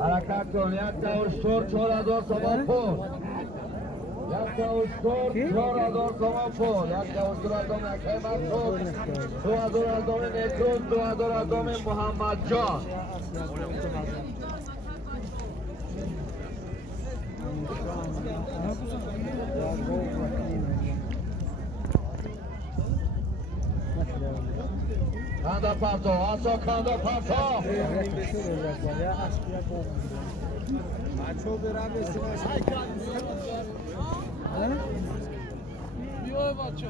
حرکت کن. 1 4000 تومان پول. 1 4000 تومان پول. 1 از دوم اکه مسعود. 2000 از دوم نکروز. 2000 از دوم محمد جان. کنده پرتو. آسا کنده پرتو. بچه ها برم بسیمش بیای بچه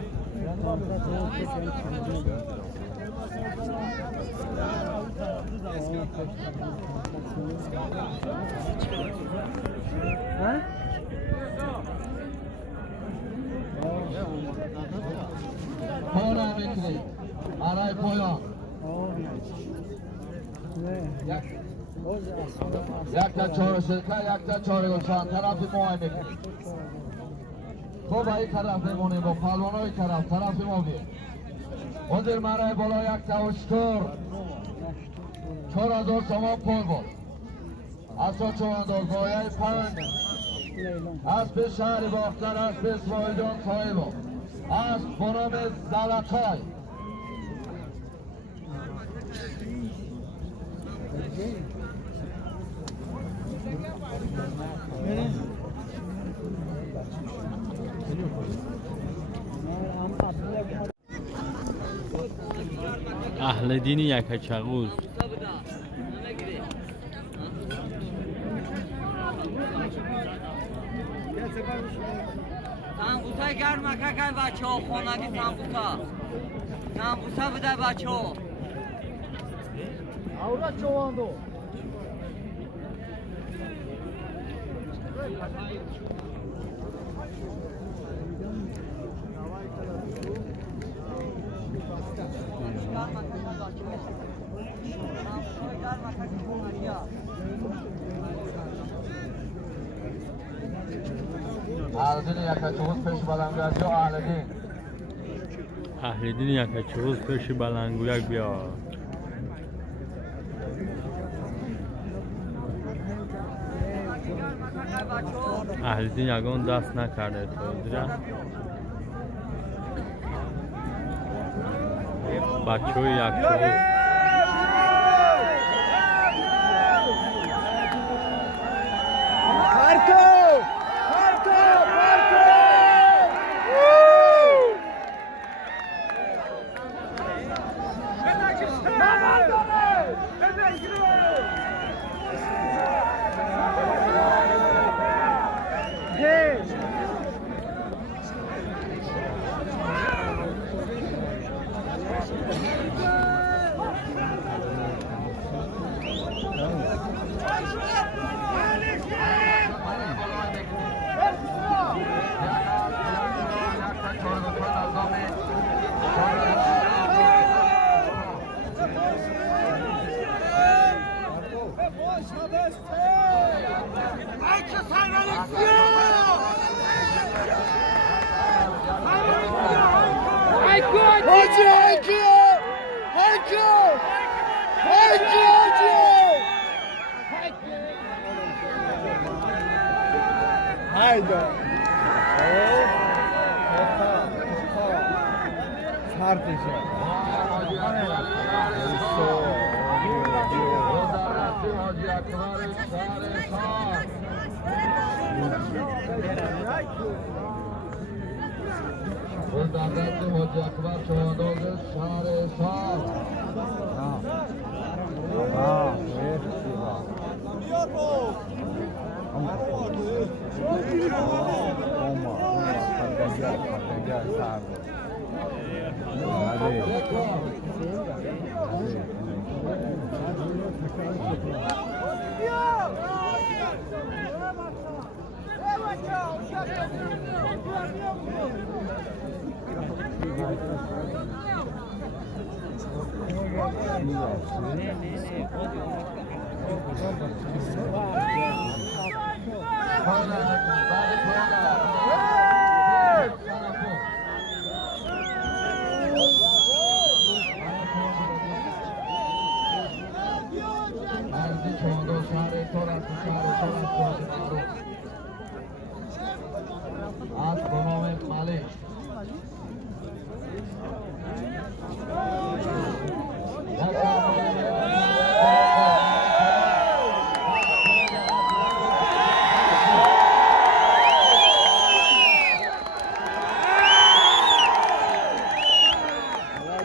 پایان میکنید برای پایان. یک تا 4 شرکه، 1 تا 4 گلشن. طرف ما میکنید. خب این طرف میمونیم با پهلوانای طرف ما بیم. اونجا مرای بالا 1 تا 4000 تومان پول بود. اصلا چوانداز بایه 5 اسب شهر باختر، اسب اسماعیل جان صاحب اسب بنام زلطای. اهل دین یک چغوز سمبوسه گرم که بچه ها خونگی سمبوسه بده بچه ها اورا چواندو اهل دین یک چغوز پیش بلنگویک یا اهل دین؟ اهل دین یک چغوز پیش بلنگویک بیا. اهل دین یگان دست نکرده تو دیره بچه های یک چغوز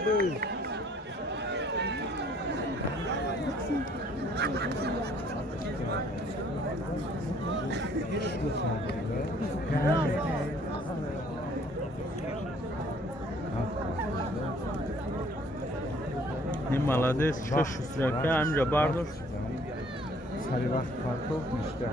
این молодец что шустряка همینجا برداشت سری وقت پرتو میشه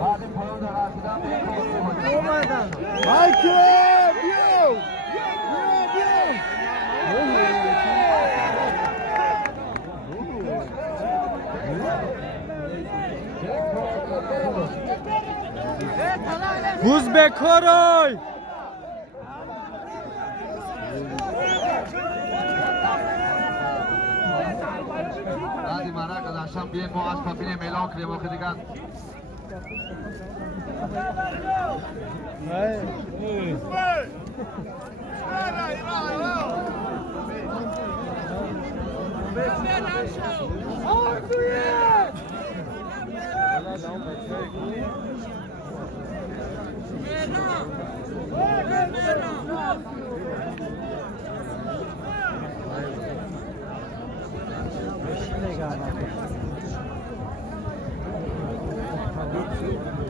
بعد پایان رسیدن به کوچه اومدن مایکل بیو بوز بکارای بعدی مرک از اشم بیایم ما از پاپین میلان کنیم آخه دیگر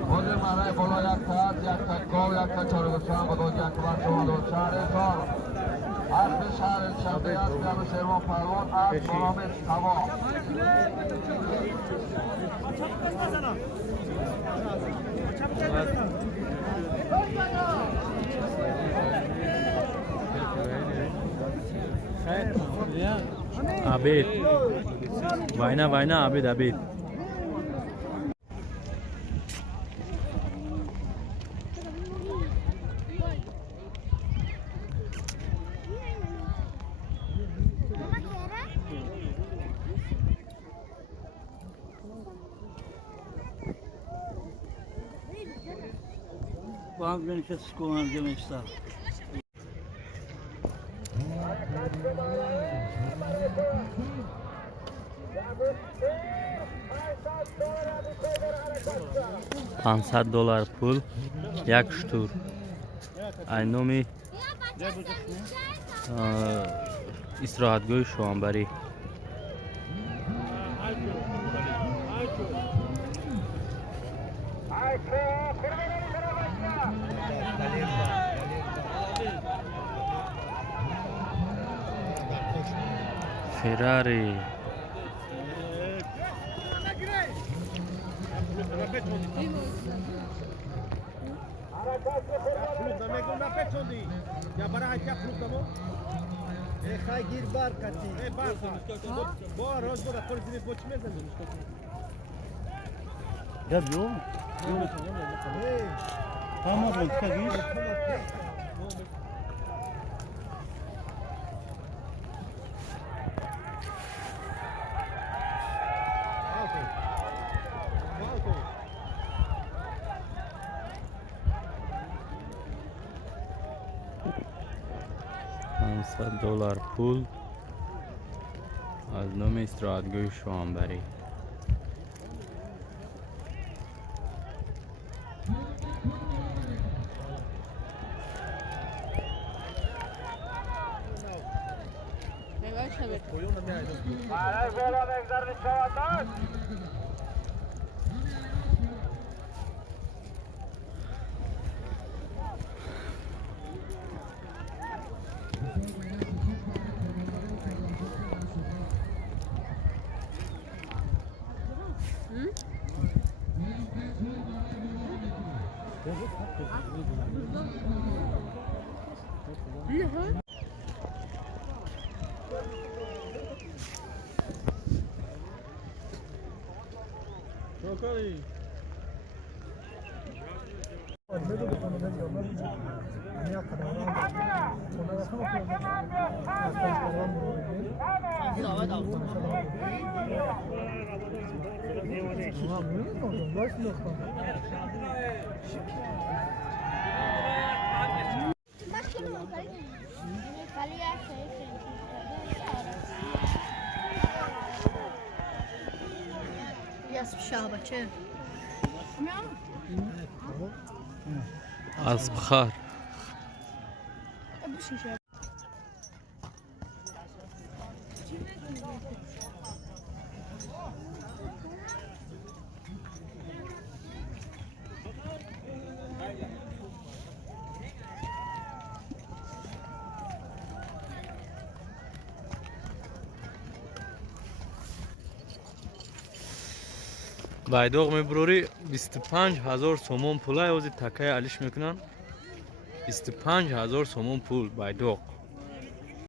بوده مرای بالا یک ساعت یک تا گاو یک تا چارگوشان با دوز یک بار شما دو شهر کار اسب شهر شنبه اسب یلو شیروان پروان اسب برامز هوا عبید واینا عبید Quando vem que se com onde vem estar. $500 pul یک شتور اینومی استراحتگاه شوانبری فراری خاگیر بار کتی با روز بود خود زیر پوچ میزنم Ya diyor. Tamam oldu kagiş. $500 پول از نام استراحتگاه شوانبری ولی یه سری یه اسم شهبچه از بخار байдоқ мебурорӣ 25000 сомон пула ёзи такаи алиш мекунанд 25000 сомон пул байдоқ